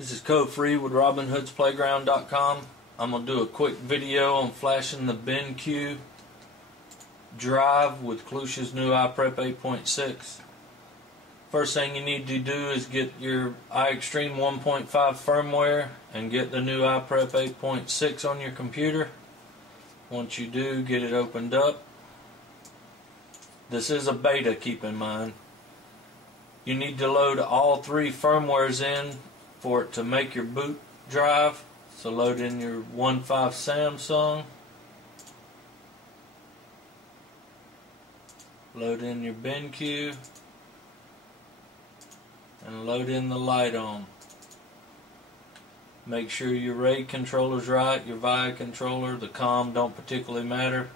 This is Code Free with RobinHoodsPlayground.com. I'm going to do a quick video on flashing the Benq drive with Klusch's new Iprep 8.6. First thing you need to do is get your iExtreme 1.5 firmware and get the new Iprep 8.6 on your computer. Once you do, get it opened up. This is a beta, keep in mind. You need to load all three firmwares in for it to make your boot drive. So load in your 1.5 Samsung, load in your Benq, and load in the light on. Make sure your RAID controller's right, your VIA controller, the COM don't particularly matter.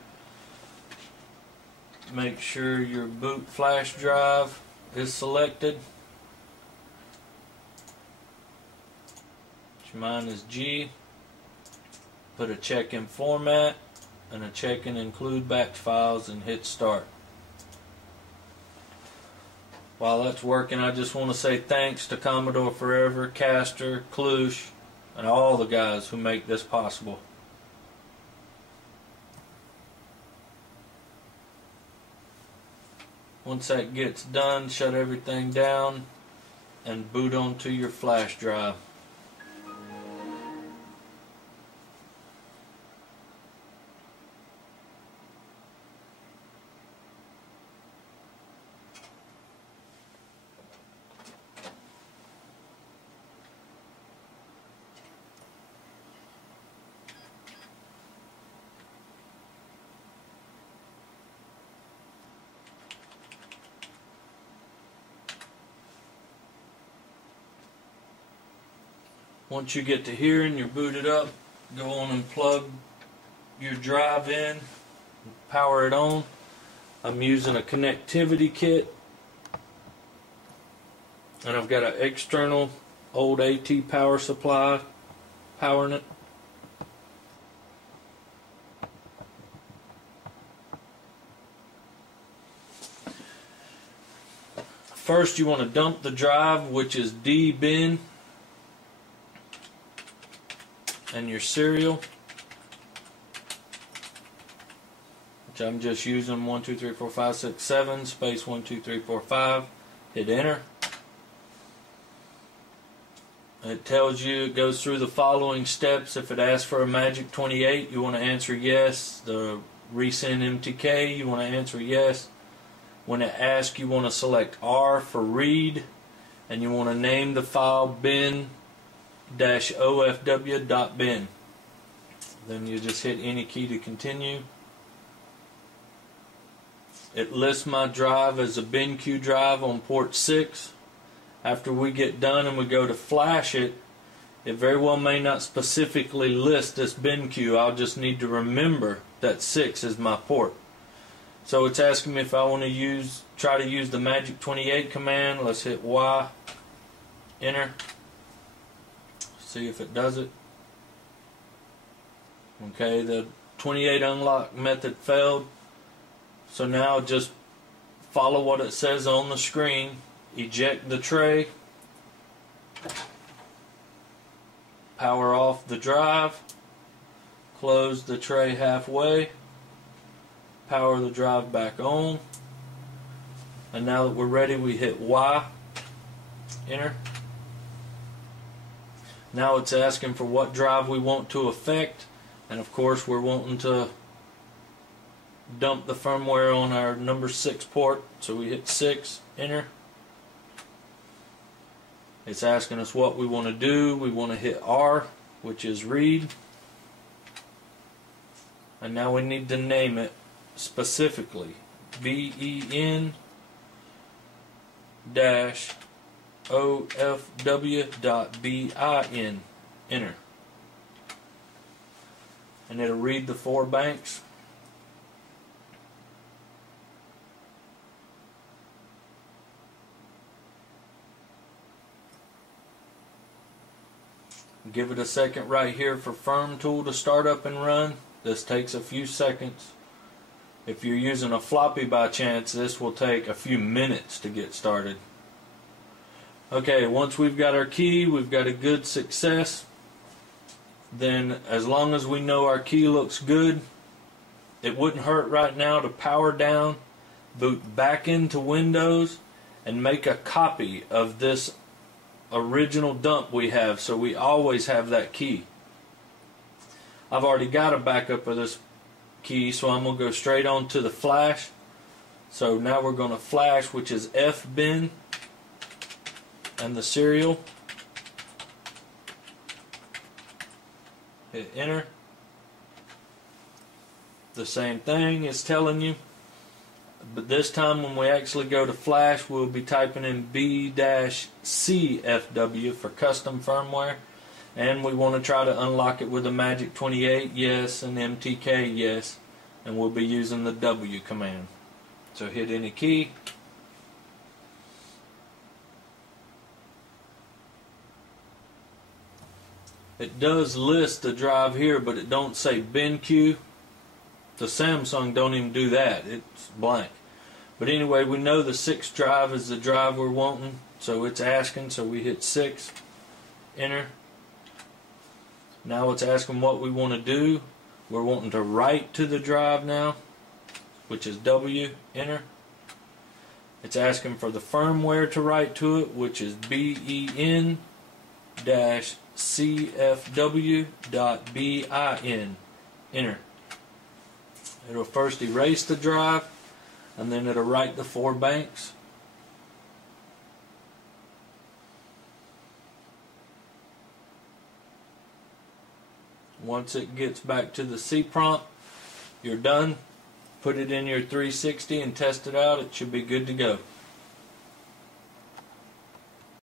Make sure your boot flash drive is selected. Mine is G. Put a check in format and a check in include batch files and hit start. While that's working, I just want to say thanks to Commodore Forever, Caster, Klusch, and all the guys who make this possible. Once that gets done, shut everything down and boot onto your flash drive. Once you get to here and you're booted up, go on and plug your drive in, power it on. I'm using a connectivity kit, and I've got an external old AT power supply powering it. First you want to dump the drive, which is D-bin, and your serial, which I'm just using 1, 2, 3, 4, 5, 6, 7 space 1, 2, 3, 4, 5. Hit enter. It tells you, it goes through the following steps. If it asks for a magic 28, you want to answer yes. The resend MTK, you want to answer yes. When it asks, you want to select R for read, and you want to name the file bin-ofw.bin. Then you just hit any key to continue. It lists my drive as a Benq drive on port 6. After we get done and we go to flash it, it very well may not specifically list this Benq. I'll just need to remember that 6 is my port. So it's asking me if I want to try to use the magic 28 command. Let's hit Y, enter. See if it does it. Okay, the 28 unlock method failed. So now just follow what it says on the screen. Eject the tray. Power off the drive. Close the tray halfway. Power the drive back on. And now that we're ready, we hit Y, enter. Now it's asking for what drive we want to affect, and of course we're wanting to dump the firmware on our number 6 port, so we hit 6, enter. It's asking us what we want to do. We want to hit R, which is read, and now we need to name it specifically ben-ofw.bin. Enter. And it'll read the 4 banks. Give it a second right here for firm tool to start up and run. This takes a few seconds. If you're using a floppy by chance, this will take a few minutes to get started. Okay, once we've got our key, we've got a good success. Then as long as we know our key looks good, it wouldn't hurt right now to power down, boot back into Windows, and make a copy of this original dump we have, so we always have that key. I've already got a backup of this key, so I'm going to go straight on to the flash. So now we're going to flash, which is FBin, and the serial. Hit enter. The same thing it's telling you, but this time when we actually go to flash, we'll be typing in B-CFW for custom firmware, and we want to try to unlock it with a Magic 28 yes and MTK yes, and we'll be using the W command. So hit any key. It does list the drive here, but it don't say Benq. The Samsung don't even do that. It's blank. But anyway, we know the 6 drive is the drive we're wanting, so it's asking, so we hit 6, enter. Now it's asking what we want to do. We're wanting to write to the drive now, which is W, enter. It's asking for the firmware to write to it, which is BEN-CFW.BIN, enter. It'll first erase the drive, and then it'll write the 4 banks. Once it gets back to the C prompt, you're done. Put it in your 360 and test it out. It should be good to go.